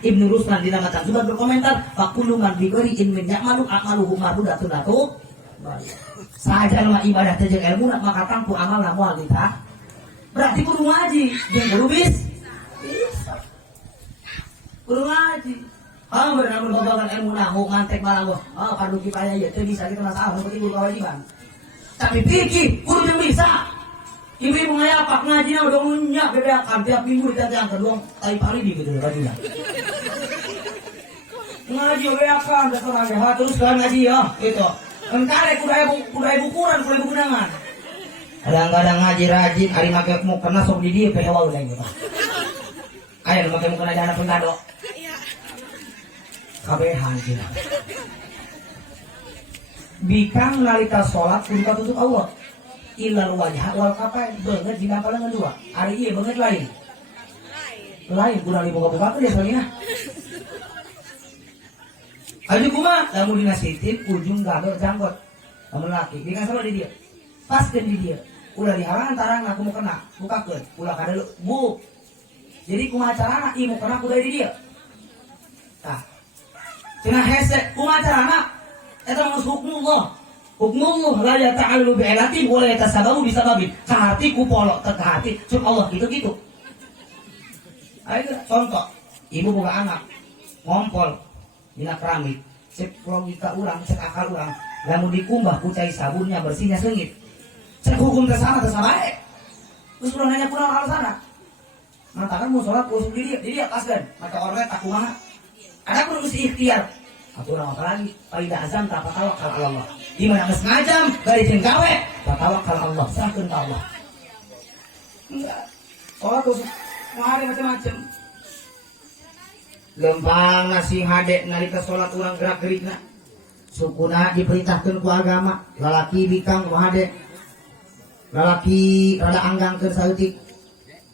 Ibnu Ruslan di Ramatan Zubat berkomentar, fakulungan bigori in min ya'malu a'maluhu mardudatun atuh. Saja nama ibadah teh jeung ilmu maka tampu amal moal ditah. Berarti kudu ngaji, jeung kudu bisa. Kudu ngaji. Benar-benar babagan ilmu mau ngantek barang gua. Kadu kifayah ieu teu bisa kita masalah, penting kudu kewajiban. Tapi pikir kudu jeung bisa. Ibu-ibu ngayapak ngaji na udah nyak bebeakan tiap minggu ditanya kedua tai pari di gitu rajinnya. Ngaji bebeakan dasar aja terus kan ngaji ya itu. Engkare kuda bukuran kuda bukunangan. Kadang-kadang ngaji rajin hari make mau kena sok di dia pehewa udah gitu. Aya nu make mau kena dana pengado. Kabehan cenah. Bikang nalika salat kudu katutup Allah. Ilal wajah wal kapai banget di nampalan kedua. Hari ini banget lain. Lain kurang dibuka-buka tuh dia soalnya. Ayo kuma, lamun dinasitin ujung gagal janggot. Lamun laki, dia kan selalu di dia. Pas kan di dia. Udah dihalangan tarang aku mau kena, bukakeun. Ulah kada lu, bu. Jadi kumaha carana ieu mau kena kudu di dia. Tah. Cenah hese kumaha carana? Eta mah hukumullah. Hukmullah la yata'allu bi'ilati wa la yatasababu bisababin. Kahati ku polok teh kahati, cuk Allah gitu-gitu. Ayo contoh, ibu boga anak ngompol dina keramik, cek logika urang, cek akal urang, lamun dikumbah ku cai sabunnya bersihnya seungit. Cek hukum teh sama bae. Terus urang nanya kurang alasanna. Mantakan mau salat usuk di dia kasdan, mata orangnya tak kumaha. Ada kudu mesti ikhtiar. Atau orang apa lagi? Paida azam tak tawakal Allah. Di mana geus ngajam, gari jeung gawe, tawakal Allah, serahkeun ka Allah. Enggak. Salat usuk mari macam-macam. Lempang nasi hade nalika salat urang gerak-gerikna. Sukuna diperintahkeun ku agama, lalaki bikang wahade. Lalaki rada anggangkeun saeutik.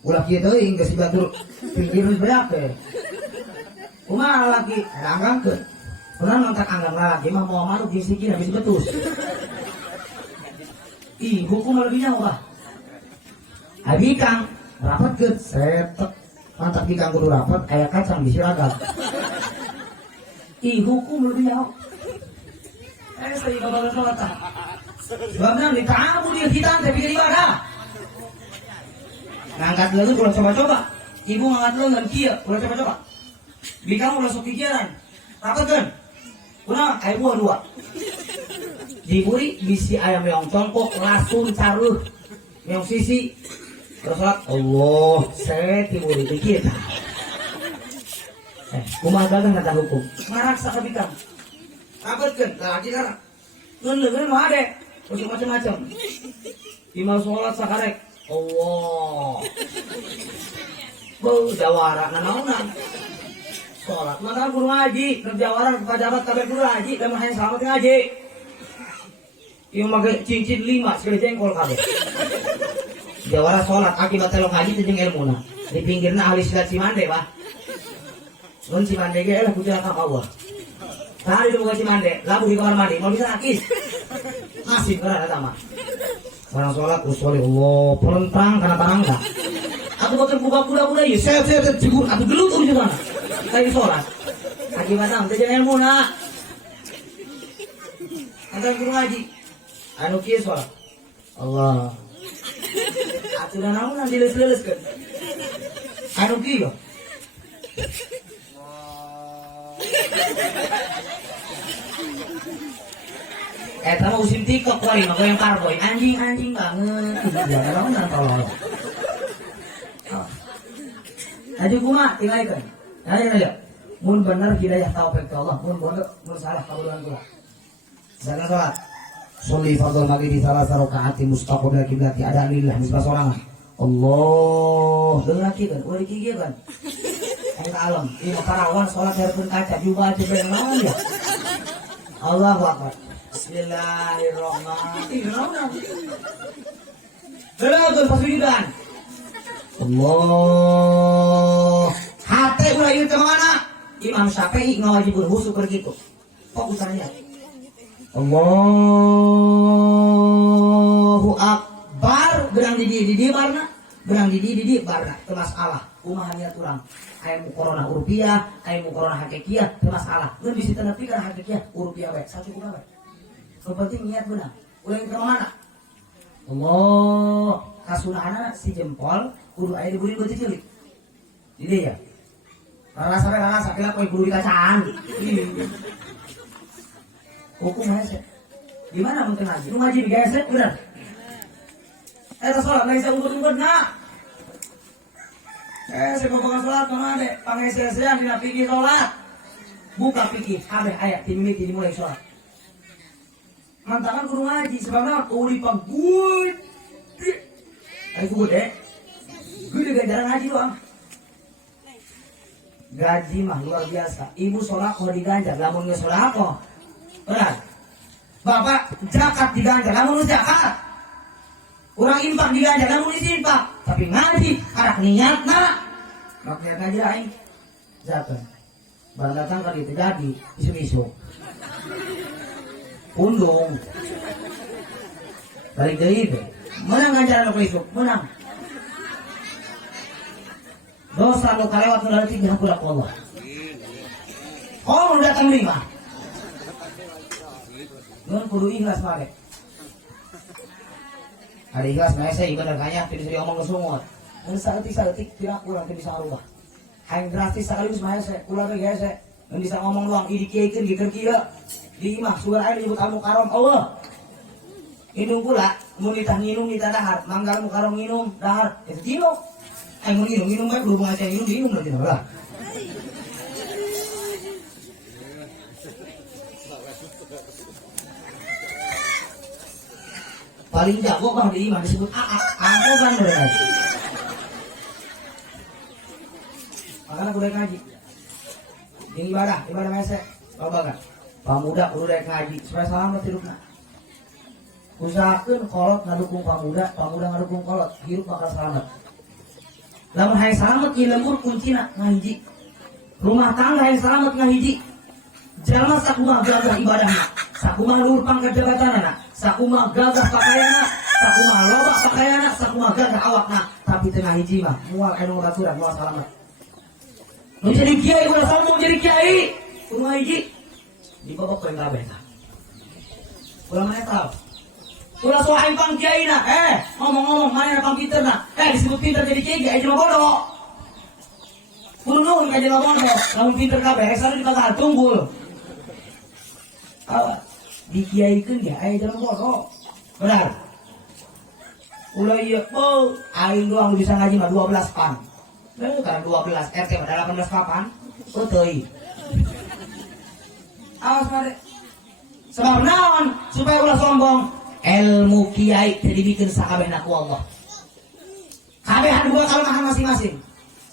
Ulah kieu teuing geus dibatur pinggir beak teh. Kumaha lalaki rada anggangkeun. Pernah nonton anggang lalaki mah mau maruk gisikin habis betus. Hukum lebihnya murah. Abi kang rapat ke setek mantap di kang kudu rapat kayak kacang bisi ragam. Hukum lebihnya. Saya bawa sholat. Sebabnya di kamu dia kita tapi jadi ibadah. Ngangkat lagi pulang coba-coba. Ibu ngangkat lengan kia pulang coba-coba. Di kamu udah sok pikiran. Rapat kan? Kuna kayak buah dua. Diburi bisi ayam meong congkok langsung caruh meong sisi terus sholat Allah set diburi dikit. Kumaha gagang kata hukum ngaraksa ka bikang rapetkeun lalaki karena ngeun mah ade terus macam-macam imam sholat sakarek Allah bau jawara nanaonan sholat mana guru ngaji kerja orang pejabat kabeh guru ngaji dan mah selamat ngaji ieu make cincin 5 sekali jengkol kabeh jawara sholat akibat telok ngaji teh jeung ilmuna di pinggirna ahli silat Cimande Pak mun Cimande ge lah kudu ka Allah tadi di buka Cimande labu di kamar mandi mau bisa akis masih berat eta mah orang sholat usolli Allah pelentang kana tarangga aku bakal buka kuda-kuda ieu set jegur atuh gelut urang juga kayak sholat akibat am teh jeung ilmuna antara guru ngaji anu kieu sholat Allah aturan naon dileus-leuskeun anu kieu eta mah usim tiktok wae mah goyang karboy anjing banget ya naon tolol aju kumaha tinggalikeun ayo mun bener hidayah taufik ke Allah mun bodoh mun salah kabuluan kula jangan salat sholli fardhu maghrib salah rakaat mustaqbil kiblati ada lillah misbah sorangan Allah dengar kieu ulah dikigieun ka alam ieu parawan salat hareupeun kaca jubah teh bener naon ya Allahu akbar bismillahirrahmanirrahim Delapan pasujudan Allah hati ulah ieu teh mana Imam Syafi'i ngawajibun husu begitu. Fokusannya. Allahu Akbar berang di dia barna, berang di dia barna. Itu masalah. kumaha niat urang. Aya mu corona rupiah, aya mu corona hakikiah, teu masalah. Mun bisa teu nepi ka hakikiah rupiah we, sacukup we. Nu penting niat beunang. Ulah ke mana? Allah, kasunahana si jempol kudu aya di beureum beuti cilik. Di dieu ya. Rasa kira poe kudu dikacaan. Hukum hese. Gimana mungkin ngaji? Lu ngaji di geset bener. Salat lain saya ungkut-ungkut nak. Saya bawa salat mana dek? Pangesesean dina pikir salat. Buka pikir, habis ayat timiti dimulai salat. Mantangan kudu ngaji sebabna uli pagud. Ayo gud deh. Gede gak jarang ngaji doang. Gaji mah luar biasa. Ibu sholako diganjar, lamun nge sholako. Benar. Bapak zakat diganjar, lamun zakat. Orang infak diganjar, lamun infak. Tapi ngaji, arak niatna. Makanya ngaji lain. Zakat. Barang datang kali itu jadi, isu-isu. Undung. Balik dari itu. Menang ganjaran aku isu, menang. Dosa lu kalewat nu dari tiga hampura Allah. Oh, datang lima. Nun kudu ikhlas mare. Ada ikhlas mah saya ibadah kanya teu bisa omong sungut. Mun saeutik tidak kurang teu bisa rubah. Hayang drastis sekaligus mah saya kula ge hese. Mun bisa ngomong doang idi kieukeun geukeun kieu. Di imah sugar air disebut al mukarram Allah. Minum pula, mun ditah nginum ditah dahar, manggal mukarram nginum dahar, itu dino. Ayo minum baik belum aja minum lagi lah. Paling jago bang di imah disebut aku kan berarti. Makanya aku udah ngaji. Ini ibadah mesek, coba kan. Pamuda udah ngaji supaya selamat hidupnya. Usahakan kolot ngadukung pamuda ngadukung kolot, hidup bakal selamat. Lamun hayang selamat ieu lembur kuncina ngahiji. Rumah tangga hayang selamat ngahiji. Jalma sakumaha gagah ibadahna, sakumaha luhur pangkat jabatanana, sakumaha gagah pakaianna, sakumaha loba pakaianna, sakumaha gagah awakna, tapi teu ngahiji mah moal anu baturan moal selamat. Mun jadi kiai ulah sombong jadi kiai, kudu ngahiji. Dibobok poe kabeh tah. Ulah mah tahu. Ulah soain pang kiai na, ngomong-ngomong mana pang pinter na, disebut pinter jadi kiai, kiai cuma bodoh. Kudu nuhun ka jelema bodoh, lamun pinter kabeh, sare dibakar tunggul. Awas, dikiaikeun ge aya jelema bodoh. Benar. Ulah ieu, aing doang bisa ngaji mah 12 pan. Karena 12 RT mah 18 papan, teuy. Awas mare. Sebab naon supaya ulah sombong. Ilmu kiai teu dibikeun sakabehna ku Allah. Kabehan dua kalmahan masing-masing.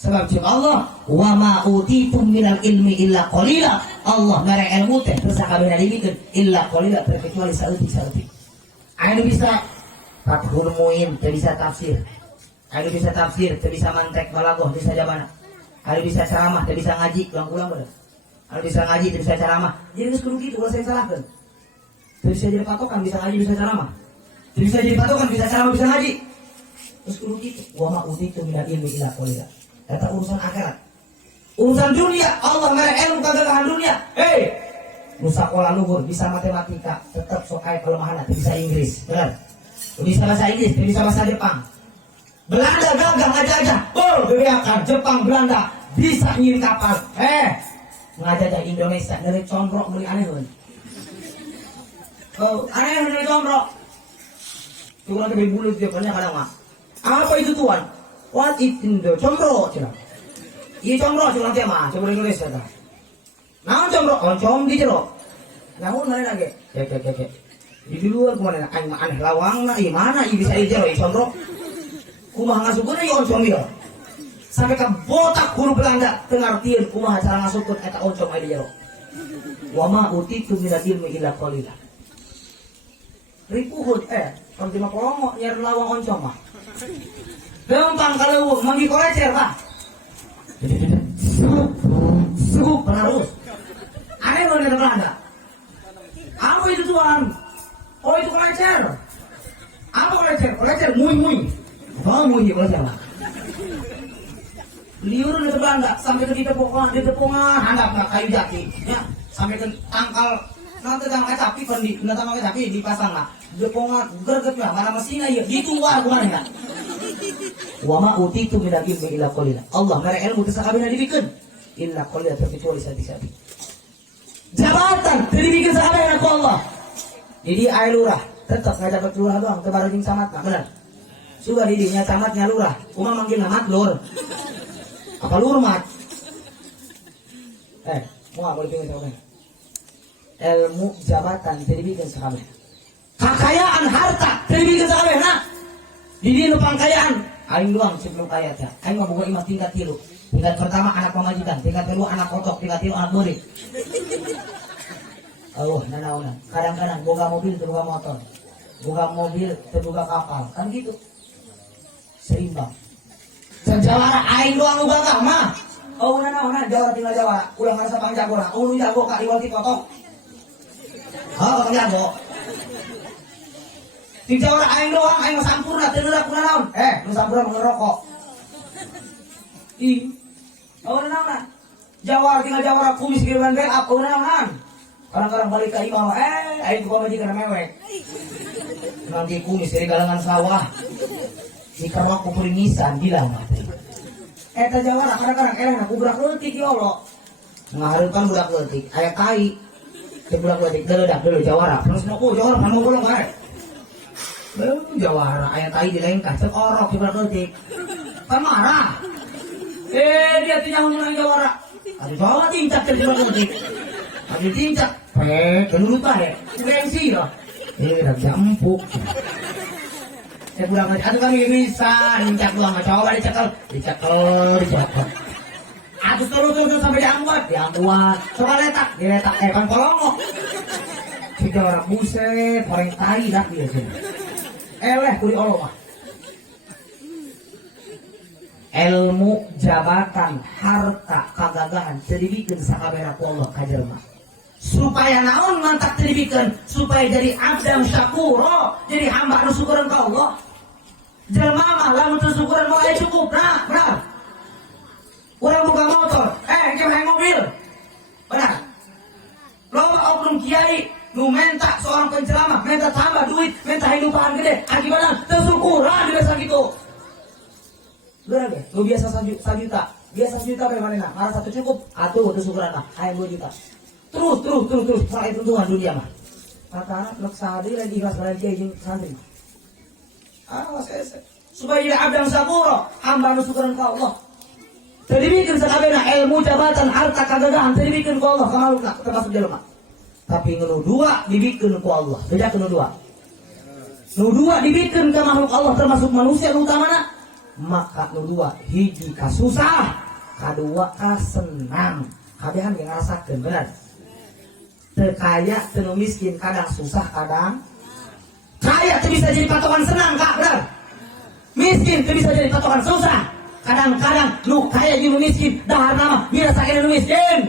Sebab jeung Allah, wa ma utitum minal ilmi illa qalila. Allah mere ilmu teh teu sakabehna dibikeun illa qalila terkecuali saeutik-saeutik. Anu bisa fathul muin teu bisa tafsir. Anu bisa tafsir teu bisa mantek balagoh bisa jabana. Anu bisa ceramah teu bisa ngaji, ulang-ulang bener. Anu bisa ngaji teu bisa ceramah. Jadi geus kudu kitu ulah saya salahkeun. Bisa jadi patokan, bisa ngaji, bisa ceramah. Bisa jadi patokan, bisa ceramah, bisa ngaji. Terus kudu gitu. Wa ma utitu minal ilmi illa qalila. Kata urusan akhirat. Urusan dunia, Allah mere ilmu kagagahan dunia. Nu sakola luhur, bisa matematika, tetap sok aya kelemahan, bisa Inggris. Benar? Bisa bahasa Inggris, bisa bahasa Jepang. Belanda gagah ngajajah. Gereakan Jepang, Belanda bisa ngirim kapal. Ngajajah Indonesia dari condrok meuli anehun. Aneh dari combrok. Tuhan lebih bulat dia banyak kadang mah. Apa itu Tuhan? What it in the combrok cina. Iya combrok cina dia mah. Coba Indonesia dah. Nah combrok, oncom di jero. Namun mana lagi? Kek. Di luar kemana? Aneh lawang na. Mana? Bisa di jero. Combrok. Kumaha ngasukun aja oncom dia. Sampai ke botak huruf Belanda. Pengertian kumaha cara ngasukun eta oncom aja di jero. Wa ma utitu minal ilmi illa qalila. Ripuhun, kalau cuma kolongo, nyari lawang oncom mah. Gampang kalau manggi kolecer lah. Sugup, penarus. Aneh loh dari Belanda. Apa itu Tuhan? Oh itu kolecer. Apa kolecer? Kolecer mui. Oh mui kolecer lah. 5 handap na kayu jati nya sampai ke tangkal nanti tangkal capi kan di tangkal capi dipasang lah depongan gerget lah mana mesinnya ya dituar kemana ya wama utitu min ilmi illa qalila Allah mere ilmu teu sakabehna dibikeun illa qalila terkecuali sabi-sabi jabatan teu dibikeun sakabehna ku Allah jadi aya lurah tetep ngajak lurah doang teu bareng jeung camatna bener sudah didinya camatnya lurah kumaha manggilna matlur apa lur mat mau boleh pinggir sakabehna ilmu jabatan teu dibikeun sakabehna kakayaan harta teu dibikeun sakabehna di dieu pangkayaan aing doang sebelum kaya teh. Aing mah boga imah tingkat 3. Tingkat pertama anak pamajikan, tingkat kedua anak kotok, tingkat 3 anak murid. Oh, nanaonan. Kadang-kadang boga mobil teu boga motor. Boga mobil teu boga kapal. Kan gitu. Seimbang. Jawara aing doang nu gagah mah. Oh, nanaonan Jawara tinggal Jawara. Ulah ngarasa pangjagona. Oh, nu jago ka iwal ti kotok. Oh, bakal jago. Di Jawara aing doang, aing mah sampurna teu neurak kunaon. Nu sampurna ngerokok. Ih. Awan naon? Jawara tinggal Jawara kumis kieuman back up naon? Kadang-kadang balik ka imah aing ku pamajikan mewek. Nanti kumis dari galangan sawah. Dikerok ku peringisan bilang mah. Eta Jawara kadang-kadang elehna ku budak leutik ya Allah. Ngahareupan budak leutik, aya kai. Teu budak leutik deuledak deuleu Jawara. Terus mau Jawara pan mau bolong kae. Jawara ayat tai dilengkah cek orok coba ketik kan marah dia tinggal menang Jawara aduh Jawara tincak cek coba ketik aduh tincak kenurut bae gengsi ya dak jampuk pulang aja aduh kami bisa tincak doang coba dicekel aduh terus sampai diangguat coba letak diletak kan kolongo si Jawara buset orang tai dah dia sih eleh kuli Allah mah ilmu jabatan harta kagagahan teu dibikeun sakabehna ku Allah ka jelema supaya naon mantak teu dibikeun supaya jadi abdan syakura jadi hamba nu syukuran ka Allah jelema mah lamun teu syukuran moal cukup nah benar urang boga motor engke mah mobil benar loba oknum kiai nu minta seorang penceramah, minta tambah duit, minta hidupan gede, akibatnya tersyukuran di desa gitu. Berapa? Lu biasa 1 juta, biasa 1 juta bagaimana? Marah 1 cukup, atuh tersyukuran lah, ayo 2 juta. Terus, mulai tentuan dunia mah. Kata anak sehari lagi ikhlas lagi izin santri. Supaya jadi abdan syakura, hamba nu syukuran ka Allah. Tadi bikin sakabehna ilmu jabatan harta kagagahan, tadi bikin ka Allah kamaluna termasuk jelema. Tapi nu dua dibikeun ku Allah. Beda nu dua. Nu dua dibikeun ka makhluk Allah termasuk manusia nu utamana. Maka nu dua hiji ka susah, kadua ka senang. Kabehan ge ngarasakeun bener. Teu kaya teu miskin kadang susah kadang kaya teu bisa jadi patokan senang Kak bener. Miskin teu bisa jadi patokan susah. Kadang-kadang nu kaya jeung nu miskin dahar nama mirasakeun nu miskin.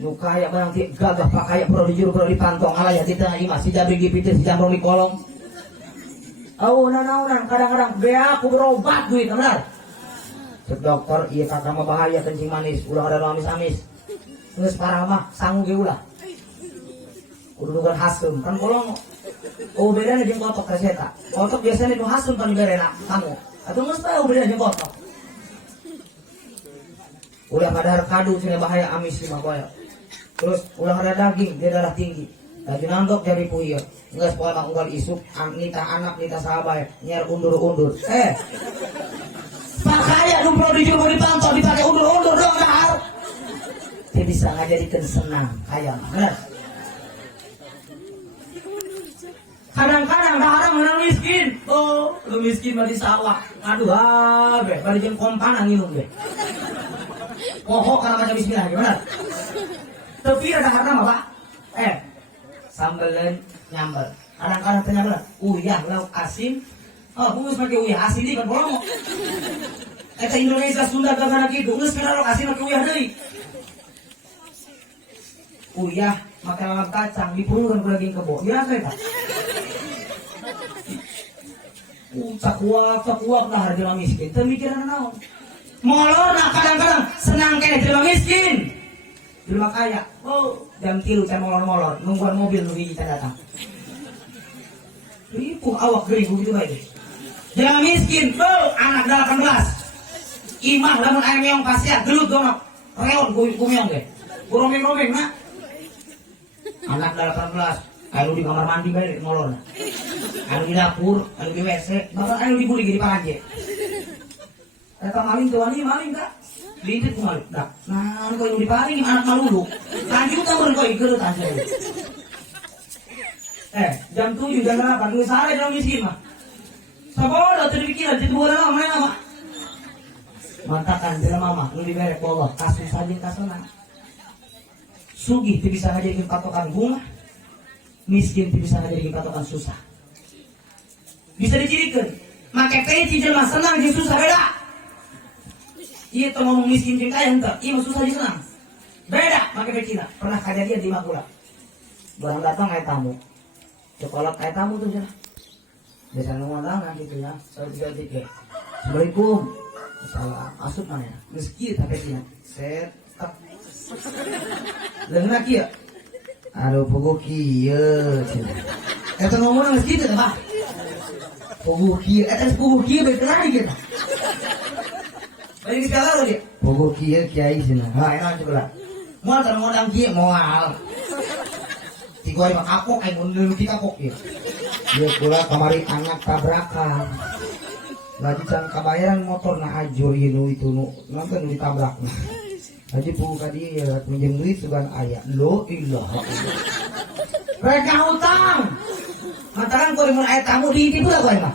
Nu kaya barang ti gagah pakaya pro di juru pro di pantong alaya di tengah imah si jabri gipite si jamrong di kolong. Naon kadang-kadang bea aku berobat duit benar. Cek dokter ieu kakak mah bahaya kencing manis ulah ada amis-amis. Geus parah mah sangu ge ulah. Kudu nugan hasem kan kolong. Oh bedana jeung kotok reseta. Kotok biasanya nu hasem pan berena sangu. Atuh geus teu bedana jeung kotok. Ulah kadar kadu cenah bahaya amis mah koyo. Terus ulah ada daging dia darah tinggi lagi nandok jadi puyeuh geus poe mah unggal isuk nita anak nita sahabat nyer undur-undur pakaya nu perlu dijuru dipantau dipake undur-undur dong dahar dia bisa ngajadikeun senang kaya mah bener kadang-kadang dahar menang miskin lu miskin mah di sawah aduh bari jeung kompan nginum be pohok kana macam bismillah gimana tapi ada karena apa? Sambelin nyambel. Kadang-kadang ternyambel. Uyah lauk asin. Bungkus pakai uyah asin di kan bolong. Eta Indonesia Sunda gara gitu. Geus kana lauk asin pakai uyah deui. Uyah make lauk kacang dipulungkeun ku daging kebo. Biasa eta. Cakuak lah harga miskin. Teu mikirna naon. Molor nak kadang-kadang senang kene jelema miskin. Jelema kaya. Oh, jam 3 can molor-molor, nungguan mobil nu hiji datang. Ribu awak geuning gitu bae. Jelema miskin, oh, anak 18. Imah lamun aya meong pasiat gelut donok. Reon ku meong ge. Ku romeng-romeng na. Anak 18. Anu di kamar mandi bae molorna. Anu di dapur, anu di WC, bahkan anu di buli di panje. Eta maling tuh maling kak. Lintit ku maling. Dak. Nah, anu koyo diparing anak malulu. Lanjut tambah koyo gelut aja. Jam 7 jam 8 lu sare dong miskin mah. Sabodo teu dipikiran itu bukan nama mana mah. Mantakan jelema mah nu diberek Allah kasus saja kasenang. Sugih teu bisa ngajadikeun patokan bunga. Miskin teu bisa ngajadikeun patokan susah. Bisa dicirikeun. Make peci jelema senang jeung susah beda. Ieu teh ngomong miskin jeung kaya henteu, ieu mah susah jeung senang. Beda make pecina. Pernah kejadian di Makula. Barang datang aya tamu. Sekolah kayak tamu tuh ya. Biasa ngomong gitu ya. Saya juga dikit. Assalamualaikum. Salah asup mana ya? Meski tapi sih. Set. Leungeun kieu. Aduh pogo kieu. Eta ngomong meski teh, Pak. Pogo kieu, eta pogo kieu bae teh gitu. Balik segala lo dia. Pogo kieu kiai cenah. Ha enak juga lah. Moal kan modang kieu moal. Tiga lima kapok, aing mundur di kapok ya. Dia pula kamari anak tabrakan. Lagi can kabayaran motor na ajur ieu itu nu nonton ditabrak. Haji buka dia ya pinjam duit sugan aya. Lo ilaha. Mereka hutang. Mantaran ko mun aya tamu di itu lah kowe mah.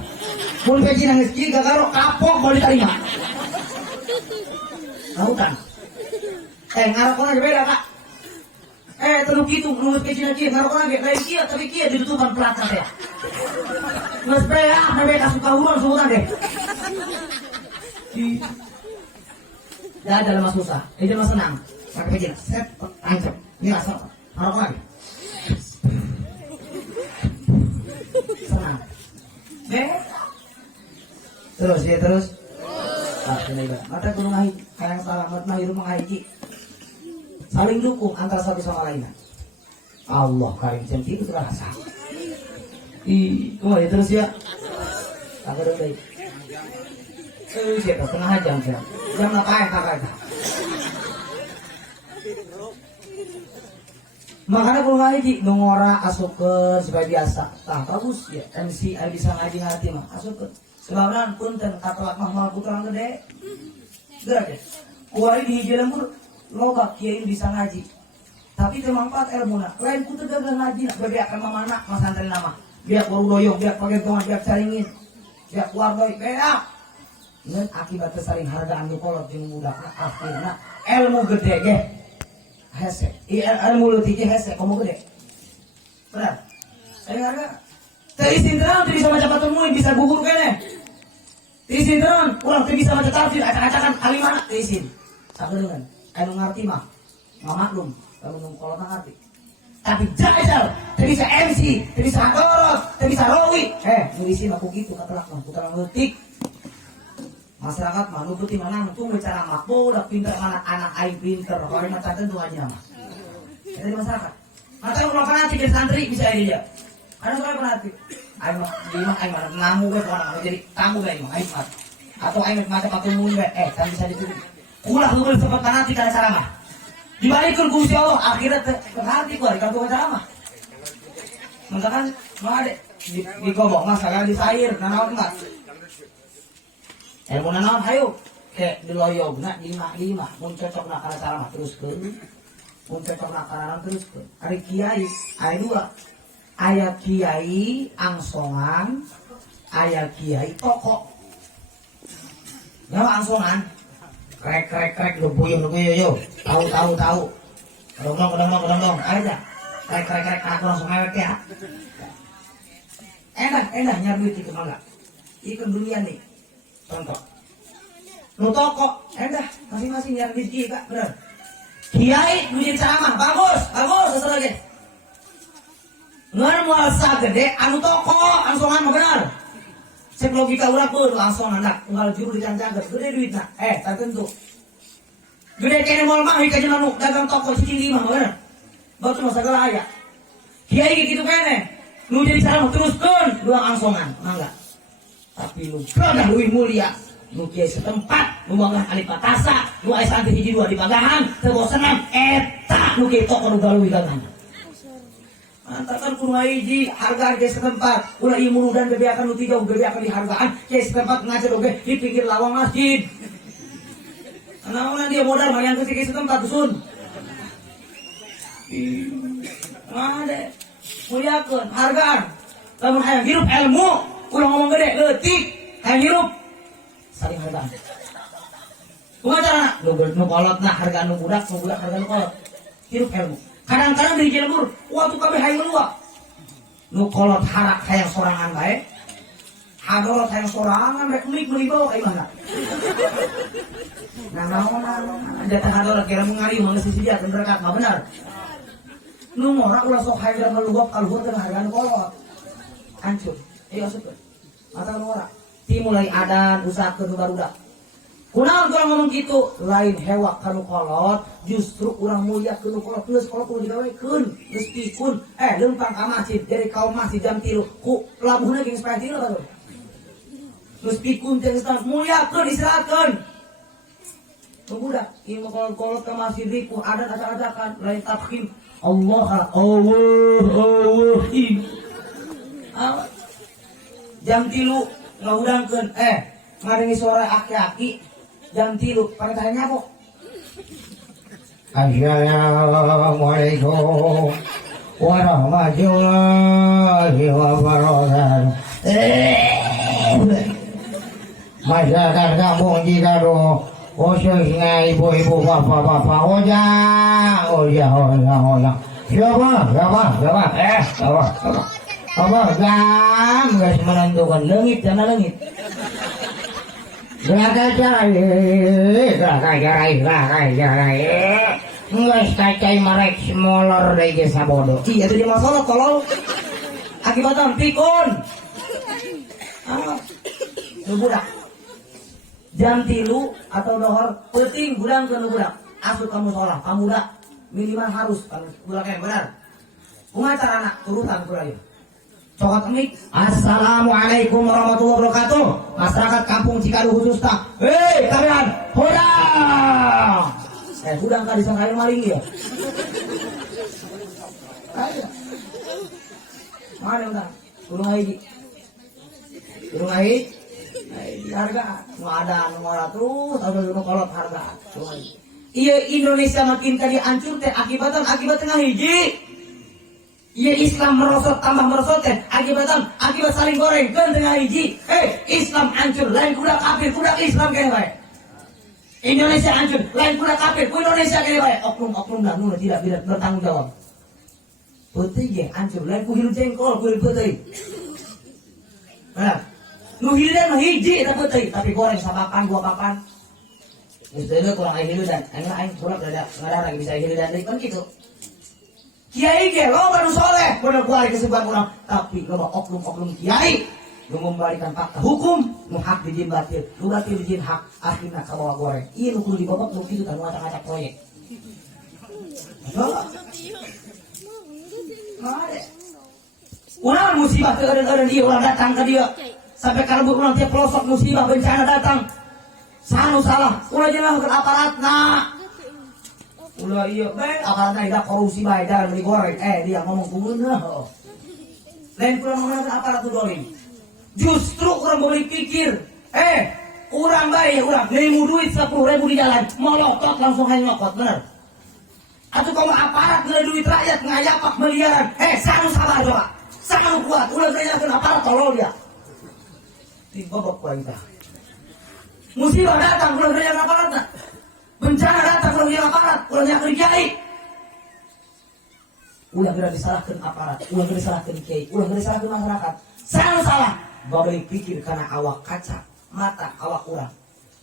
Mun peji nang rezeki gagaro kapok mau diterima. Hutang. Ngarokona beda, Kak. Teluk itu menurut kecil kecil ngaruh lagi kayak kia tapi kia ditutupan pelat teh. Mas prea, mereka suka uang sebutan deh. Dah dalam susah, ini mah senang. Pakai kecil, set, ancam. Ini asal, ngaruh lagi. Senang. Terus ya terus. Ini mata gunung ahi, kayak salah mata rumah ahi. Saling dukung antara satu sama lainnya. Allah karim janji itu terasa. Kemana terus ya? Agak rendah. Siapa setengah jam ya? Jam ngapain kakak itu? Makanya kalau ngaji nungora asukeun supaya biasa. Tah bagus ya. MC bisa ngaji ngerti mah asukeun. Sebabna punten katelak mah mal putra gede. Gerak ya. Kuari di hiji lembur loba kiai bisa ngaji tapi bermanfaat ilmu nak lain kutu gagal ngaji nak bebe akan mamana masantren nama biar baru doyong biar pagentongan biar caringin biar keluar doy beda ngan akibat tersaring hargaan nu kolot jeung budak akhirna ilmu gede ge hese ilmu leutik ge hese komo gede benar saya harga teu sinteran teu bisa maca batur muin bisa gugur kene teu sinteran urang teu bisa maca tafsir acak-acakan kalimana teu isin sakeungan anu ngerti mah nggak maklum kalau nungkolot ngerti tapi jajal tidak bisa MC tidak bisa dorot tidak bisa rawi nulisin aku gitu katelak mah putra ngetik masyarakat mah nu peuting mana tuh bicara makbo udah pinter anak aing pinter orang mah caten tuh aja mah dari masyarakat mata yang mau fanatik jadi santri bisa aja ada soal fanatik aing mah di mah aing mah ngamu we orang jadi tamu we aing mah atau aing macam patungun we kan bisa ditulis ulah lu boleh sempat fanatik ada ceramah dibalikkan ku Gusti Allah akhirnya fanatik gua dikagum ceramah misalkan mah ada di gobok mah sagala di sair nanaon enggak mau nanaon ayo kayak di loyogna di lima mun cocokna kana ceramah teruskeun mun cocokna kana teruskeun ari kiai aya dua aya kiai angsongan aya kiai toko nyawa angsongan krek lu buyung yo tahu dong aja krek aku langsung ngewek ya enak nyari duit itu mangga ikan dunian nih contoh lu toko masing-masing nyari rezeki kak bener kiai lu jadi ceramah bagus sesuatu lagi ngan mual gede anu toko angsungan mah bener Cek logika urang beuh langsung anak unggal juru dicancakeun gede duitna. Tak tentu. Gede kene moal mah ka jelema nu dagang toko cicing lima bener. Batu mah sagala aya. Kiai kitu kene. Nu jadi salah teruskeun dua angsongan, mangga. Tapi nu kada leuwih mulia. Nu kiai setempat, nu mangga ali patasa, nu aya santri hiji dua di bagahan, teu bosenan eta nu kiai toko nu galeuwih gangan. Antakan kuno hiji harga setempat, ulah ieu murudan bebeakan nu jauh bebeakan di hargaan, kiai setempat ngajar oge di pinggir lawang masjid. Naon dia modal mah yang kiai setempat dusun. Ada muliakeun hargaan. Lamun hayang hirup ilmu, ulah ngomong gede, leutik, hayang hirup saling hargaan. Kumaha carana? Nu kolotna hargaan nu budak hargaan nu kolot. Hirup ilmu. Kadang-kadang dari jelebur, waktu kabeh hayang melua. Nu kolot harak hayang sorangan bae. Hadolot hayang sorangan rek meuli bawa ka imahna. Nah, naon datang hadolot kira mengari mangga sisiat berkat mah benar. Nu ngora ulah sok hayang meluap alhur teh hargaan kolot. Hancur. Asupkeun. Mata nu ngora. Ti mulai adan usahakeun barudak. Kunaon kurang ngomong gitu, lain hewak kanu kolot, justru urang mulia kanu kolot, geus kolot kudu digawekeun, geus pikun, leumpang ka masjid, dari kaum masjid jam 3, ku labuhna geus supaya 3 baru. Geus pikun teh geus muliakeun istirahatkeun. Budak, ieu kolot ka masjid ripuh adat acak-acakan, lain tafkhim, Allah. Jam 3 ngahudangkeun, ngadengi suara aki-aki. Jam 3, pada tanya kok. Assalamualaikum warahmatullahi wabarakatuh. Masyarakat kampung Cikado, khususnya ibu-ibu, bapak-bapak, Siapa? Jam, guys menentukan lengit dan lengit. Gelakai jarai. Nggak kacai marek smolor dari desa bodoh. Iya itu dia masalah tolol. Akibatnya pikun. Nu budak. Jam 3 atau dohor penting budang ke nu budak. Asup kamu sholat, pamuda minimal harus kalau budaknya benar. Kumaha carana turutan kurang. Cokot emik. Assalamualaikum warahmatullahi wabarakatuh. Masyarakat kampung Cikadu khususnya. Hei kalian, hudang. Hudang kan disangka air maling ya. Ayo. Mana hudang? Turun haji. Harga. Nu ada nomor terus, ada kolot harga. Iya Indonesia makin tadi hancur teh akibat hiji. Iya Islam merosot tambah merosot teh akibat saling goreng kan tengah hiji. Islam hancur lain kuda kafir kuda Islam kene bae. Indonesia hancur lain kuda kafir kuda Indonesia kene bae. Oknum dah nu tidak bertanggung jawab. Putih ge hancur lain ku hilu jengkol ku hilu putih. Nah, nu hilu mah hiji eta putih tapi goreng sapapan dua papan. Geus deui kurang aya hilu dan aing pulak ada ngarara bisa hilu dan kan kitu. Kiai ge loba nu soleh, bener kuari kesebutan urang, tapi loba oknum kiai nu membalikan fakta hukum, nu hak dijieun batil, nu batil dijieun hak, akhirna kabawa goreng. Ieu nu kudu dibobot nu kitu tah nu acak-acak proyek. Mare. Urang musibah teu eureun ieu urang datang ka dieu. Sampai kalebur urang tiap pelosok musibah bencana datang. Sanu salah, urang jenengan aparatna. Ulah iya, akarna tidak korupsi bae jangan beli goreng. Dia ngomong kumaha. Lain kurang ngomong aparat tu dolim. Justru kurang beli pikir. Urang bae urang nemu duit 10.000 di jalan, molokot langsung hayang nyokot bener. Atuh kamu aparat nilai duit rakyat ngayapak miliaran. Sanu sabar coba. Sanu kuat, ulah berejakeun aparat tolol dia. Dibobok kualitas. Musibah datang ulah berejakeun aparatna. Bencana datang ulah yang aparat, ulah yang kiai. Ulah geura disalahkeun aparat, ulah geura disalahkeun kiai, ulah geura disalahkeun masyarakat. Salah. Babalik pikir karena awak kaca, mata awak urang.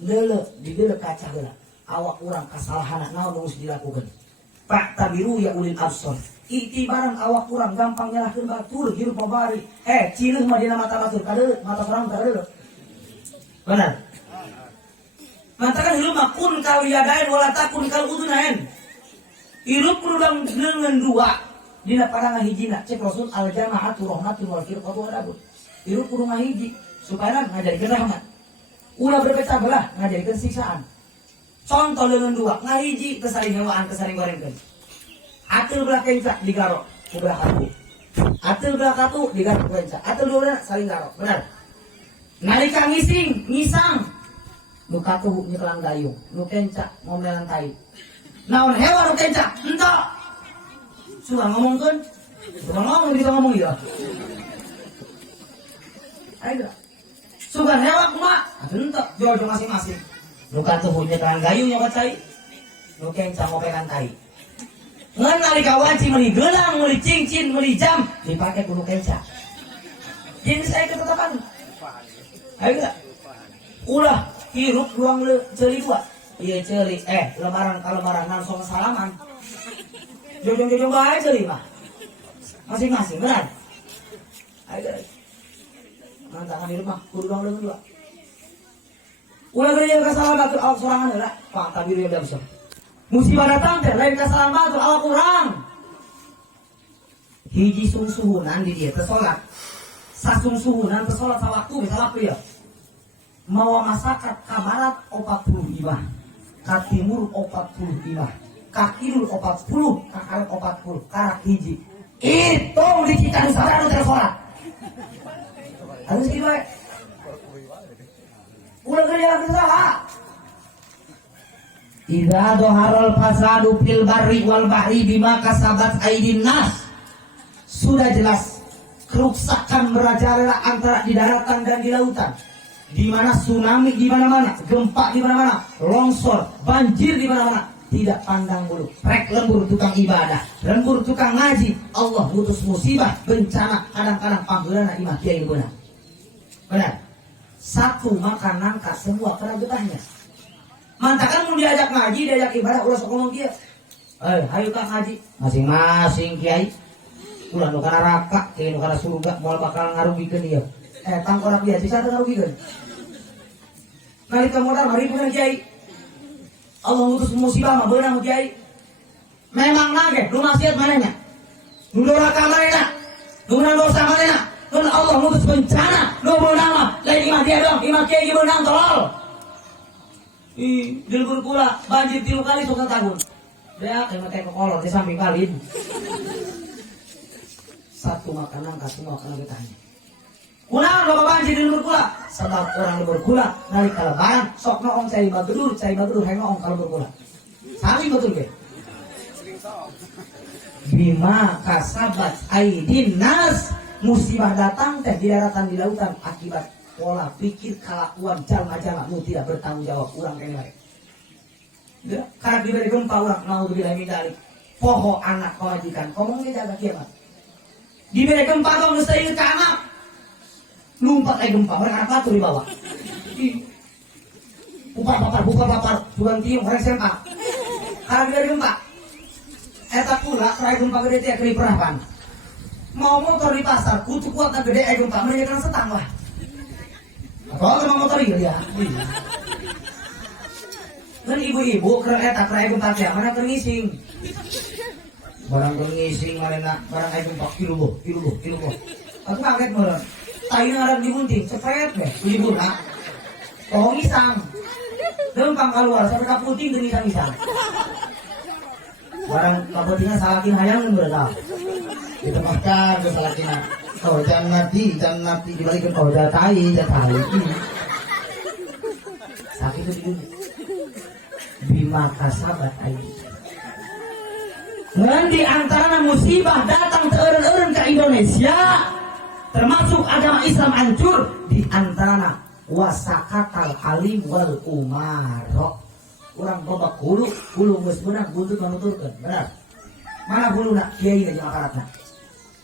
Leuleuh di dieu kaca heula. Awak urang kasalahan naon nu geus dilakukeun. Pak tabiru ya ulil absor. Itibaran awak kurang gampang nyalahkeun batur hirup pabari. Cileuh mah dina mata batur kadeuh, mata sorang kadeuh. Benar. Matakan hirup mah kun kal yadain wala takun kal udunain. Hirup kurang dengan dua. Dina parangan hijina cek Rasul al jamaatu rahmatun wal firqatu adabun. Hirup kudu ngahiji supaya ngajarikeun rahmat. Ulah berpecah belah ngajarikeun siksaan. Contoh dengan dua ngahiji kesaring hewaan kesaring gorengkeun. Atul belah kenca digaro ku belah katu. Atul belah katu digaro ku kenca. Atul dua saling garo. Benar. Nalika ngisang nu katu nyekelang dayung, nu kenca ngomelan tai. Naon hewan nu kenca? Henteu. Suka ngomongkeun. Suka ngomong bisa ngomong ieu. Ayo. Suka hewan kumaha? Henteu, jojo masing-masing. Nu katu nyekelang dayung nyoba cai. Nu kenca ngopelan tai. Ngan nalika wanci meuli gelang, meuli cincin, meuli jam dipake ku nu kenca. Jadi saya ketetapan. Ayo. Ulah hirup luang celi dua. Iya celi. Lebaran langsung salaman. Jojong bae celi mah. Masing-masing benar. Ayo. Mantakan hirup mah kudu luang dua. Ulah gereja kasalahan batur awak sorangan heula. Pak tabiru ya bisa. Musibah datang teh lain kasalahan batur awak urang. Hiji sungsuhunan di dieu teh salat. Sasungsuhunan teh salat sawaktu bisa waktu ya. Mawa masakat kamarat 45, katimur 45, kakidul 40, kakaret 40, karak hiji. Itu di kita di sana ada sholat. Harus gimana? Udah kerja lagi salah. Idza doharul fasadu fil barri wal bahri bima kasabat aidin nas. Sudah jelas kerusakan merajalela antara di daratan dan di lautan. Di mana tsunami di mana-mana, gempa di mana-mana, longsor, banjir di mana-mana, tidak pandang bulu. Rek lembur tukang ibadah, lembur tukang ngaji, Allah putus musibah, bencana, kadang-kadang panggilan imah kiai benar. Benar. Satu makan nangka semua kena getahnya. Mantakan mau diajak ngaji, diajak ibadah, ulah sok ngomong dia. Ayo kak ngaji, masing-masing kiai. Ulah nu kana neraka, kiai nu kana surga, moal bakal ngarugikeun dia. Tangkorak dia, sisa ngarugikeun. Nalika modal mari beunang kiai. Allah ngutus musibah mah beunang kiai. Memang nage, nu maksiat manehna. Nu doraka manehna. Nu dosa manehna. Nu Allah ngutus bencana, nu beunang mah lain imah dia dong, imah kiai beunang tolol. Di lembur kula banjir 3 kali sok tahun. Beak emang teh kolor di samping kalin. Satu makanan kasih makanan getahnya. Kunaon bapak banjir di lembur kula? Sebab orang lembur kula nalika lebaran sok noong cai bagedur hayang noong ka lembur kula. Sami betul ge. Bima kasabat aidin nas, musibah datang teh di daratan di lautan akibat pola pikir kelakuan jalma-jalma nu tidak bertanggung jawab urang kene bae. Karena diberi gempa urang naudzubillah min dzalik. Poho anak majikan ngomong ge jaga kiamat. Diberi gempa tong geus teuing ka anak. Lumpat gempa, mereka anak batu di bawah. Buka papar, bukan tiung, orang sempak. Karena dari gempa. Eta pula, kaya gempa gede tiap kali perapan. Mau motor di pasar, kutu kuatnya gede, gempa, mereka kan setang lah. Kalau mau motor dia. Dan ibu-ibu, kaya gempa tiap, mana tergising. Barang tergising, mana barang kaya gempa, kilo boh. Aku kaget mereka. Tayo nga dibunting, sepret deh, libur na. Oh, isang. Gampang keluar, sampai kaputing dan isang-isang. Barang kaputingnya salakin hayang berada. Ditempatkan ke salakinnya. Oh, jangan mati, dibalikin kau jatai. Sakit itu dulu. Bima kasabat aidi. Dan di antara musibah datang terun-urun ke Indonesia. Termasuk agama Islam hancur di antara wasakatal alim wal umaro. Urang babak hulu geus beunang buntut manuturkeun. Benar. Mana huluna kiai jeung aparatna.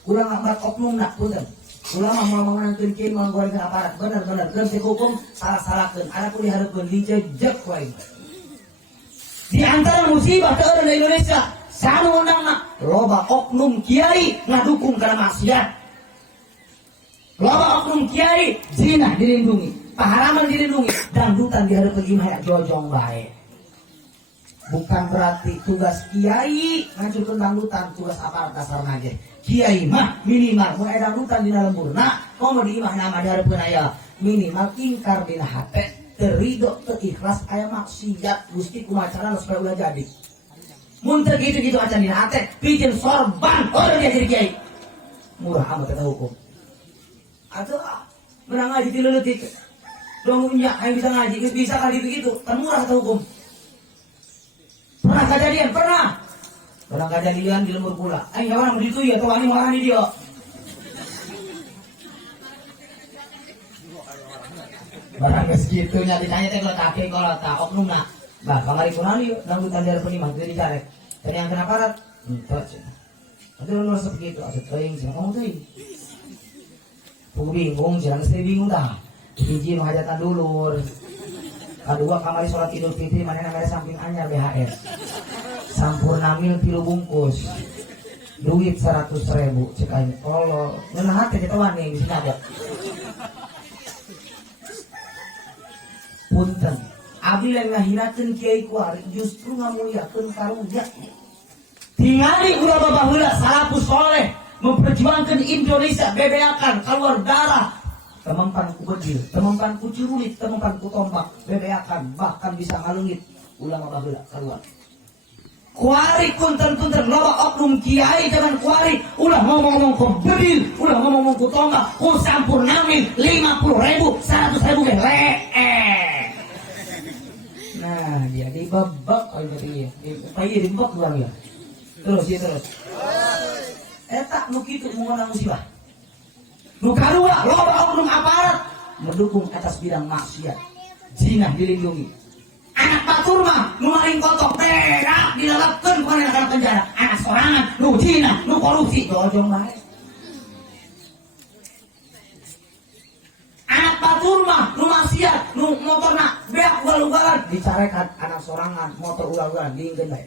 Urang ngabat oknumna punten. Ulama mau menangkeun kiai mau gorengkeun aparat. Benar geus dihukum salah-salahkeun. Ada pun dihareupeun dijejek wae. Di antara musibah teureun di Indonesia sanu undangna loba oknum kiai ngadukung kana maksiat, loba oknum kiai zina dilindungi, paharaman dilindungi, dangdutan di hadapan imah ya jojong bae. Bukan berarti tugas kiai ngancurkeun dangdutan, tugas aparat dasar nage. Kiai mah minimal mun aya dangdutan dina lemburna, komo di imah nama di hadapan aya minimal ingkar dina hate, terido teu ikhlas aya maksiat Gusti kumaha carana supaya ulah jadi. Mun teu gitu-gitu acan dina hate, pikeun sorban orang dia jadi kiai. Murah amat eta hukum. Atuh menang ngaji ti leutik. Dong nya aing bisa ngaji, geus bisa kali begitu, kan murah eta hukum. Pernah kejadian, pernah kejadian di lembur pula. Aing orang begitu ya, tuh anjing marah di dia. Barang segitunya ditanya teh kalau kakek kalau tak oknumna. Bah, kamari kunali dangdutan dari penimah itu dicarek. Dan yang kena parat, cocok. Nanti lu nurus begitu, atau teuing sih ngomong teuing. Pugu bingung, jangan mesti bingung dah. Hiji nu hajatan dulur. Kedua kamari sholat Idul Fitri mana namanya samping anyar BHS. Sampurna mil 3 bungkus. Duit 100.000 cek aja. Kalau ngeunah teh kita wani di sini ada. Punten. Abdi lain ngahinakeun kiai kuari justru ngamuliakeun karunya. Tingali ulah babah heula salafus soleh memperjuangkan Indonesia bebeakan keluar darah. Temempan ku bedil, temempan ku curulit, temempan ku tombak, bebeakan bahkan bisa ngalungit ulama baheula keluar. Kuari punten-punten loba oknum kiai jangan kuari ulah ngomong-ngomong ku bedil, ulah ngomong-ngomong ku tombak, ku sampurna mil 50.000, 100.000 ge Nah, dia dibebek kalau dia. Upaya dibebek orang ya. Terus ya terus. Eta nu kitu mengenang musibah. Nu kadua loba oknum aparat mendukung atas bidang maksiat. Zina dilindungi. Anak batur mah nu maling kotok berak dilalapkeun ku kana penjara. Anak sorangan nu zina, nu korupsi dojong bae. Anak batur mah nu maksiat, nu motorna beak ugal-ugalan dicarekan anak sorangan motor ugal-ugalan diingkeun bae.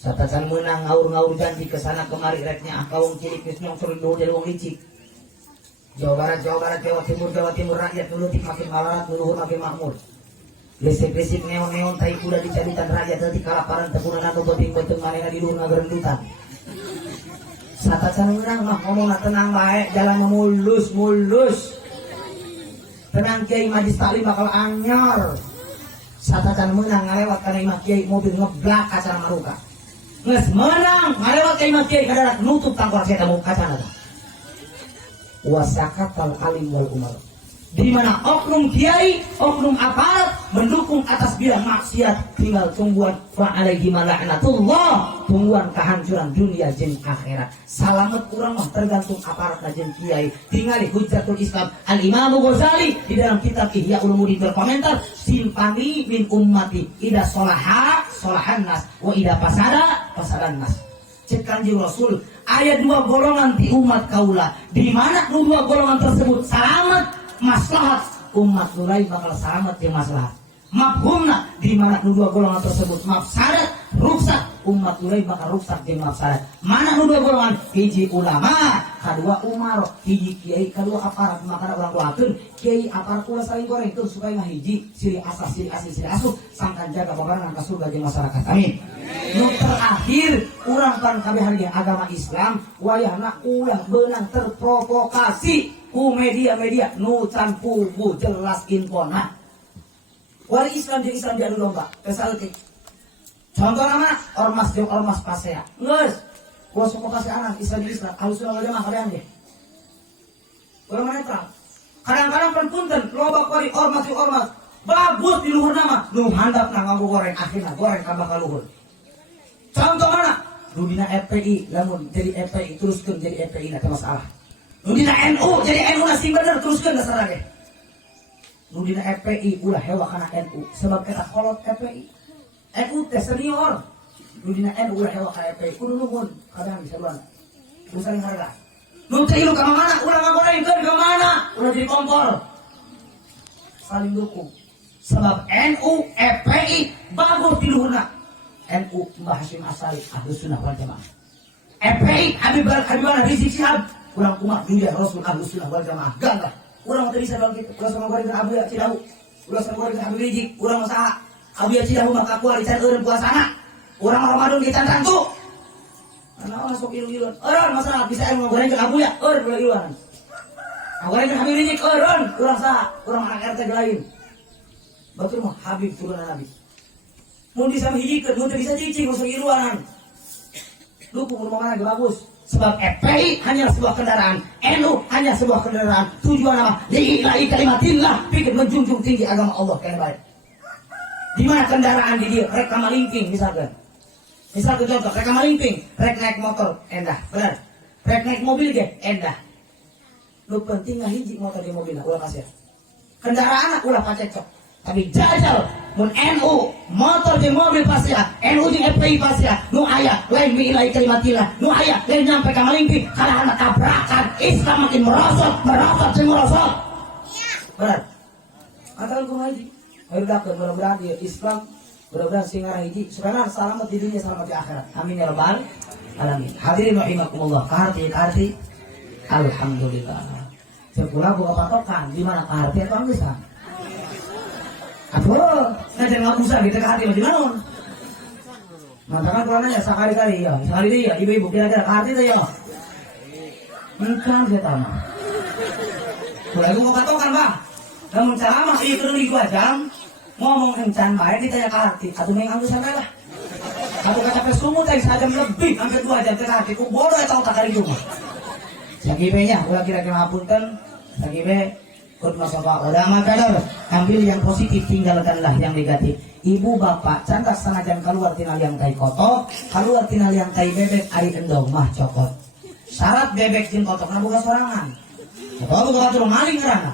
Satacan menang ngaur-ngaur janji kesana kemari reknya akawung cilik geus nyongsor dulu jadi wong licik. Jawa Barat, Jawa Timur rakyat nurutik makin malarat, nuruhur makin makmur. Gesek-gesek neon-neon tai kuda dicadikan rakyat teuti kalaparan tepunan anu beuting-beuting manehna di luhur ngagerendutan. Satacan menang mah ngomongna tenang bae, jalannya mulus. Tenang kiai majlis taklim bakal anyar. Satacan menang ngalewat kana imah kiai mobil ngeblak acara maruka. Nges menang ngalewat ka imah kiai kadarat nutup tangkor saya tamu kacana. Wasakatal alim wal umar. Di mana oknum kiai, oknum aparat mendukung atas bidang maksiat, tinggal tungguan fa alaihi mala'natullah, tungguan kehancuran dunia jeung akhirat. Salamet urang mah tergantung aparat jeung kiai. Tingali Hujjatul Islam Al Imam Ghazali di dalam kitab Ihya Ulumuddin berkomentar, simpani min ummati ida solaha solahan nas wa ida fasada fasadan nas. Cek Kanjeng Rasul, ayat 2 golongan di umat kaula, di mana 2 golongan tersebut selamat maslahat umat nulai bakal selamat yang maslahat. Mafhumna di mana kedua golongan tersebut mafsadat rusak umat nulai bakal rusak yang mafsadat. Mana kedua golongan? Hiji ulama, kedua umar, hiji kiai, kedua aparat. Maka orang tuakeun kiai aparat ulah saling goreng tuh supaya ngahiji siri asas siri asli siri asuh sangkan jaga babarengan ka surga jeung masyarakat. Amin. Nu terakhir urang pan kabeh hareuy agama Islam wayahna ulah beunang terprovokasi ku media-media nu can pugu jelas infona. Wali Islam jeung Islam diadu domba. Kesaleutik. Contoh nama ormas jeung ormas pasea. Geus. Gua suka kasih anak Islam jeung Islam. Alusuna ngajama kabehan ge. Urang netral. Kadang-kadang pun punten loba kuari ormas jeung ormas. Bagus di luhur nama. Nu handapna nganggo goreng akhirna goreng ka bakal luhur. Contoh mana? Nu dina FPI lamun jadi FPI teruskeun jadi FPI na teu masalah. Nu dina NU jadi NU na sing bener teruskeun dasarna ge. Nu dina FPI ulah hewa kana NU sebab eta kolot FPI. NU teh senior. Nu dina NU ulah hewa kana FPI kudu nuhun kadang bisa luan. Kudu saling harga. Nu teh ilu ka mana ulah ngagorengkeun ka mana? Ulah jadi kompor. Saling dukung. Sebab NU FPI bagus di luhurna. NU Mbah Hasyim Asy'ari Ahlus Sunnah wal Jamaah. FPI Habib Rizik Syihab kurang kumat juga Rasul Ahlus Sunnah wal Jamaah. Gagah. Kurang tadi saya bilang gitu. Kurang sama goreng Abu ya Cidahu. Kurang sama goreng Habib Rizik. Kurang masalah. Abu ya Cidahu maka kuat dican eureun puasana. Urang Ramadan dican rantu. Karena orang sok ilu-iluan. Eureun masalah bisa anu goreng Abu ya eureun pula iluan. Goreng Habib Rizik eureun kurang saha. Kurang anak RT lain. Batur mah Habib turunan Nabi. Mun bisa hijikeun, mun bisa cicing usah iluanan. Dukung rumah mana bagus. Sebab FPI hanya sebuah kendaraan, NU hanya sebuah kendaraan. Tujuan apa? Lillahi kalimatillah, bikin menjunjung tinggi agama Allah kayak baik. Di mana kendaraan di dia? Rek kamalingping misalkan. Misalkan contoh, rek kamalingping, rek naik motor endah, benar. Rek naik mobil ge endah. Lu penting hiji motor di mobilna ulah kasih. Kendaraan ulah pacecok. Tapi jajal mun NU motor jeung mobil pasti NU jeung FPI pasti nu aya lain milai kalimatillah nu aya lain nyampe ka malingping karena tabrakan Islam makin merosot jeung merosot iya benar atakan kumaha hiji ayo dakeun mudah-mudahan di Islam mudah-mudahan sing ngarah hiji supaya selamat di dunia selamat di akhirat amin ya rabbal alamin hadirin rahimakumullah kahati alhamdulillah sekolah buka patokan di mana kahati atau geus kan aduh, ngajar ngabusa gitu ke hati macam mana? Mantakan kalau nanya sekali-kali ya, sekali ya, ibu-ibu kira-kira ke hati ya, bukan saya tahu. Boleh gue katakan bang, namun ceramah itu lebih 2 jam, ngomong encan baik ditanya ke hati, atau mengganggu santai lah. Atau kacapnya sumut yang 1 jam lebih, hampir 2 jam ke hati, ku bodoh atau tak kali rumah. Sakibenya, ulah kira-kira ngapunten, sakibe. Udah makadar, ambil yang positif, tinggalkanlah yang negatif. Ibu bapak cantik senajan keluar tina liang tai kotor, keluar tina liang tai bebek ari endong mah cokot. Syarat bebek jeung kotokna boga sorangan. Atau boga aturan maling ngaranna.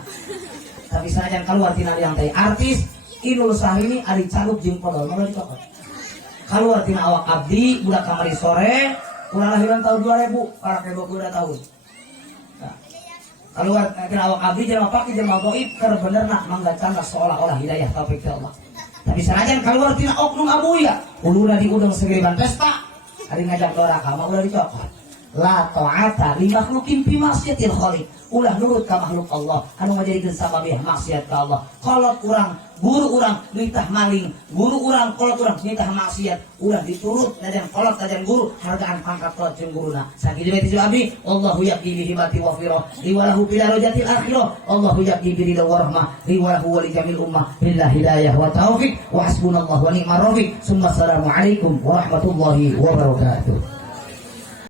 Tapi senajan keluar tina liang tai artis, Inul Sahini ari calup jeung podol mah dicokot. Keluar tina awak abdi budak kamari sore, ulah lahiran tahun 2000, para 22 tahun. Keluar kira awak abdi jeung paki jeung goib keur benerna mangga candak seolah-olah hidayah taufik ti Allah. Tapi sanajan keluar tina oknum abuya, uluna diudang segeriban pesta, ari ngajak doraka mah ulah dicokot. La ta'ata li makhluqin fi ma'siyatil khaliq. Ulah nurut ka makhluk Allah anu ngajadikeun sababih maksiat ka Allah. Kolot urang, guru urang nitah maling, guru urang kolot urang nitah maksiat, ulah diturut najan kolot najan guru hargaan pangkat kolot jeung guruna. Sakitu beti abi, Allahu yaqdi bi hibati wa firah, riwalahu bil darajatil akhirah. Allahu yaqdi bi ridha wa rahmah, riwalahu wa li jamil ummah. Billahi hidayah wa taufik wa hasbunallahu wa ni'mar rafiq. Summa assalamu alaikum warahmatullahi wabarakatuh.